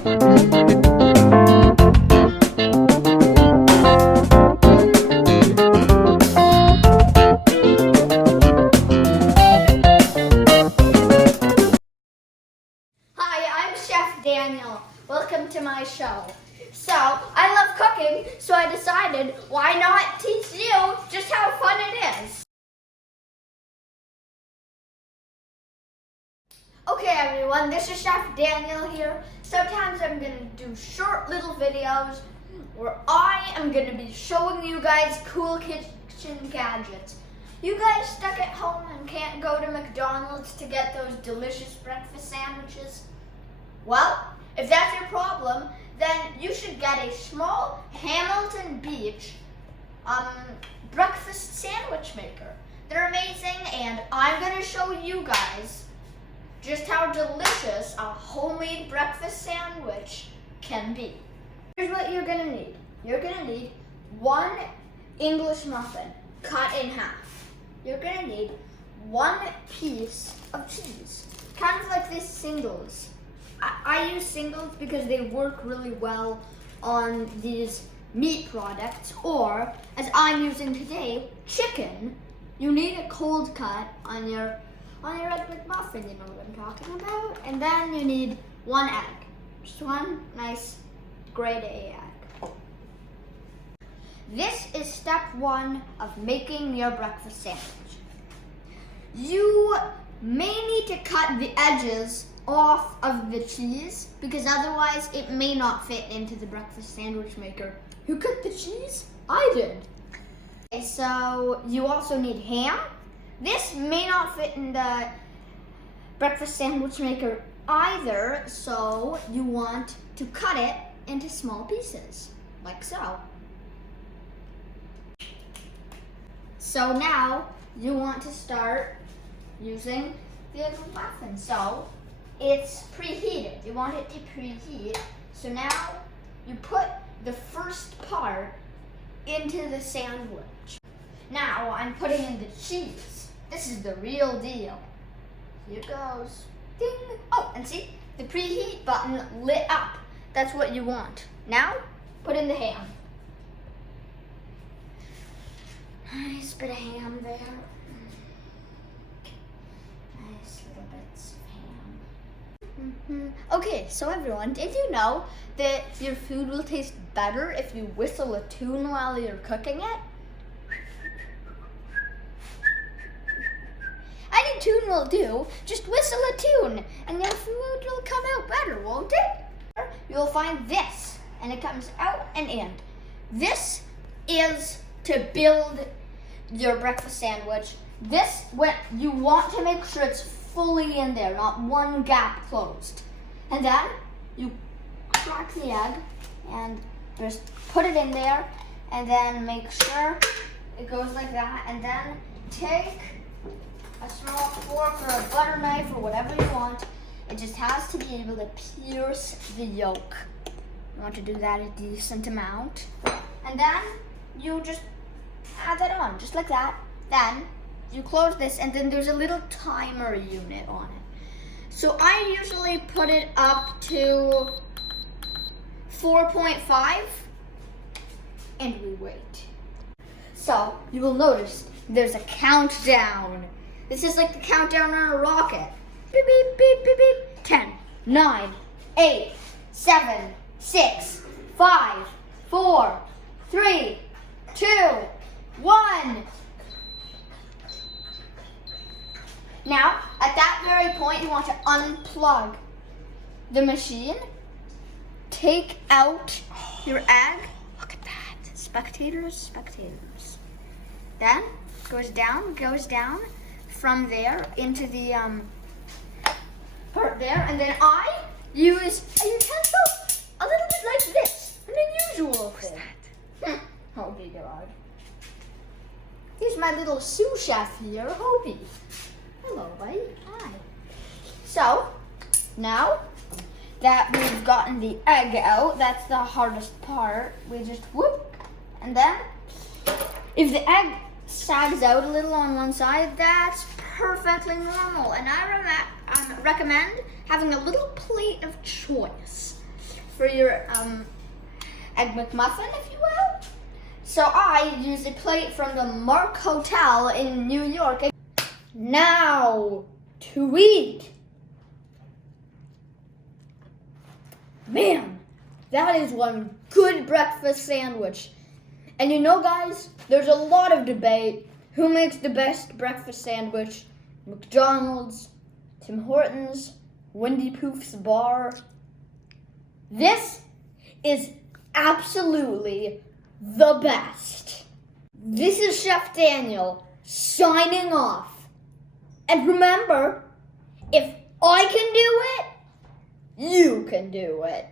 Daniel, welcome to my show. So, I love cooking, so I decided why not teach you just how fun it is. Okay everyone, this is Chef Daniel here. Sometimes I'm going to do short little videos where I am going to be showing you guys cool kitchen gadgets. You guys stuck at home and can't go to McDonald's to get those delicious breakfast sandwiches? Well, if that's your problem, then you should get a small Hamilton Beach breakfast sandwich maker. They're amazing, and I'm going to show you guys just how delicious a homemade breakfast sandwich can be. Here's what you're going to need. You're going to need one English muffin cut in half. You're going to need one piece of cheese, kind of like this Singles. I use Singles because they work really well on these meat products, or as I'm using today, chicken. You need a cold cut on your Egg McMuffin, you know what I'm talking about. And then you need one egg, just one nice grade A egg. This is step one of making your breakfast sandwich. You may need to cut the edges off of the cheese because otherwise it may not fit into the breakfast sandwich maker. Who cut the cheese? I did. Okay, so you also need ham. This may not fit in the breakfast sandwich maker either, so you want to cut it into small pieces, like so. So now you want to start using the Egg McMuffin. So it's preheated. You want it to preheat. So now you put the first part into the sandwich. Now I'm putting in the cheese. This is the real deal. Here goes. Ding. Oh, and see, the preheat button lit up. That's what you want. Now, put in the ham. Nice bit of ham there. Nice little bits of ham. Okay, so everyone, did you know that your food will taste better if you whistle a tune while you're cooking it? Any tune will do. Just whistle a tune and your food will come out better, won't it? You'll find this, and it comes out and in. This is to build your breakfast sandwich. This, when you want to make sure it's fully in there, not one gap closed. And then you crack the egg and just put it in there, and then make sure it goes like that, and then take a small fork or a butter knife or whatever you want. It just has to be able to pierce the yolk. You want to do that a decent amount. And then you just add that on, just like that. Then you close this, and then there's a little timer unit on it. So I usually put it up to 4.5, and we wait. So you will notice there's a countdown. This is like the countdown on a rocket. Beep, beep, beep, beep, beep. 10, 9, 8, 7, 6, 5, 4, 3, 2, 1. Now, at that very point, you want to unplug the machine, take out your egg. Look at that. Spectators. Then goes down from there into the part there, and then I use a utensil a little bit like this, an unusual thing. Oh dear God. Here's my little sous chef here, Hobie. Hello, buddy. Hi. So, now that we've gotten the egg out, that's the hardest part. We just whoop, and then if the egg sags out a little on one side, that's perfectly normal. And I recommend having a little plate of choice. for your Egg McMuffin, if you will. So I used a plate from the Mark Hotel in New York. Now, to eat. Man, that is one good breakfast sandwich. And you know, guys, there's a lot of debate. Who makes the best breakfast sandwich? McDonald's, Tim Hortons, Wendy Poof's Bar. This is absolutely the best. This is Chef Daniel signing off. And remember, if I can do it, you can do it.